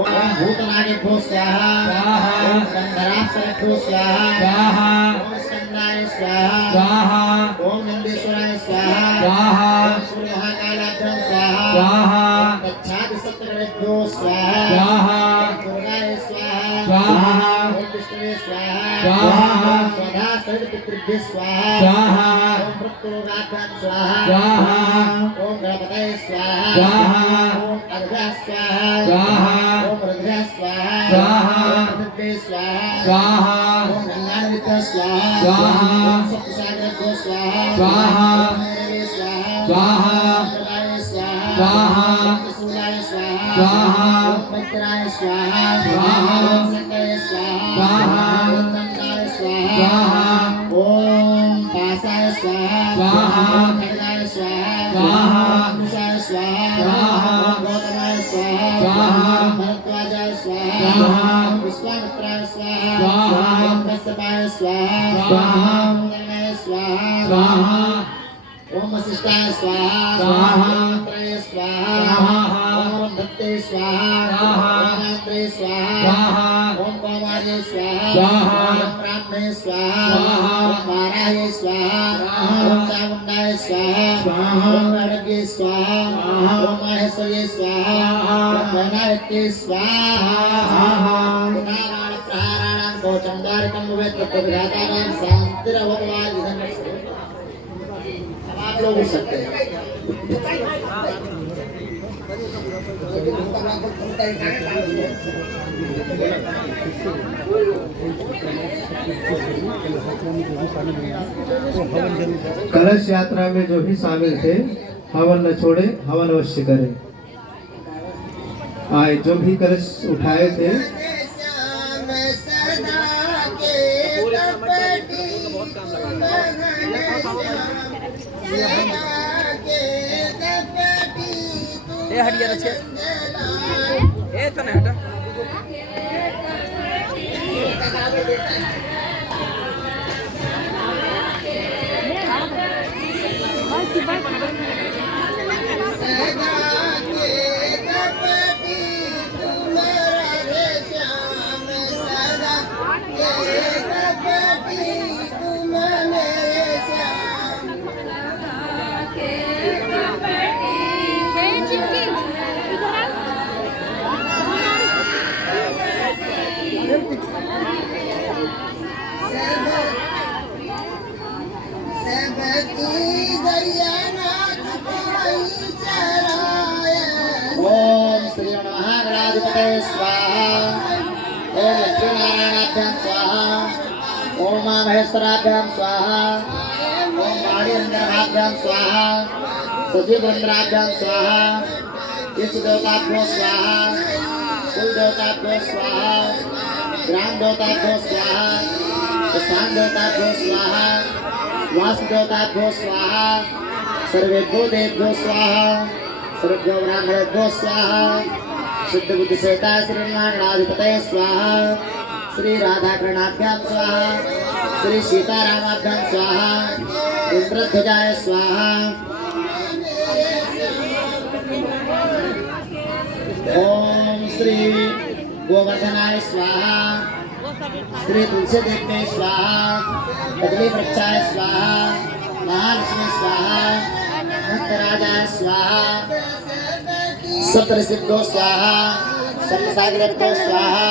ओम भूतनादिभ्यो स्वाहा ओम गंधराक्षरेभ्यो स्वाहा ओम स्कंदाय स्वाहा ओम नंदीश्वराय स्वाहा ओम सूर्य महाकालाभ्यां स्वाहा ओम दक्षादिसप्तगणेभ्यो स्वाहा दुर्गाय स्वाहा ओम विष्णुवे स्वाहा स्वधा सहितपितृभ्यः स्वाहा ओम मृत्युरोगाभ्यां स्वाहा ओम गणपतये स्वाहा ओम अर्घ्यः स्वाहा ओम रुद्रः स्वाहा ओम पृथ्वी स्वाहा ओम गंगानदिभ्यः स्वाहा ओम सप्तसागरेभ्यो स्वाहा ओम भैरवे स्वाहा ओम प्रदाय स्वाहा ओम त्रिशूलाय स्वाहा ओम मित्राय स्वाहा ओम शक्तये स्वाहा ओम दंताय स्वाहा ओम पासाय स्वाहा ओम खड्गाय स्वाहा ओम कुशाय स्वाहा ओम गौतमाय स्वाहा भरद्वाजाय स्वाहा विश्वामित्राय स्वाहा कश्यपाय स्वाहा गंगाय स्वाहा ओम वशिष्ठाय स्वाहा त्रय स्वाहा ओम भक्ते स्वाहा ओम गायत्रे स्वाहा ओम कौमार्ये स्वाहा ओम ब्राह्मणे स्वाहा ओम वाराहे स्वाहा ओम चामुंडाय स्वाहा ओम नारगे स्वाहा ओम माहेश्वर्ये स्वाहा ओम वैनायके स्वाहा पुनाराण प्रहाराणां कोचम द्वारकं भवेत् तत्त्वविधातानां शान्तिरभवत्वादिधं। आप लोग उठ सकते हैं। कलश यात्रा में जो भी शामिल थे हवन न छोड़े, हवन अवश्य करें। आए जो भी कलश उठाए थे हटिया रखे तो नहीं हटा ओम श्री महागणाधिपतये स्वाहा ओम लक्ष्मीनारायणाभ्यां स्वाहा ओम महामहेश्वराभ्यां स्वाहा ओम वाणीन्द्राभ्यां स्वाहा सजीवेन्द्राभ्यां स्वाहा इष्टदेवताभ्यो स्वाहा कुलदेवताभ्यो स्वाहा ग्रामदेवताभ्यो स्वाहा स्थानदेवताभ्यो स्वाहा वासुदेवताभ्यो स्वाहा सर्वेभ्यो देवेभ्यो स्वाहा सर्वेभ्यो ब्राह्मणेभ्यो स्वाहा शुद्ध बुद्धि सहिता श्री महागणाधिपतये स्वाहा श्री राधाकृष्णाभ्यां स्वाहा श्री सीतारामाभ्यां स्वाहा इंद्रध्वजाय स्वाहा ओम श्री गोवर्धनाय स्वाहा श्री तुलसी देवी स्वाहा कदली वृक्षाय स्वाहा महालक्ष्मी स्वाहा नंदराजाय स्वाहा सप्तऋषिभ्यो स्वाहा सप्तसागरेभ्यो स्वाहा।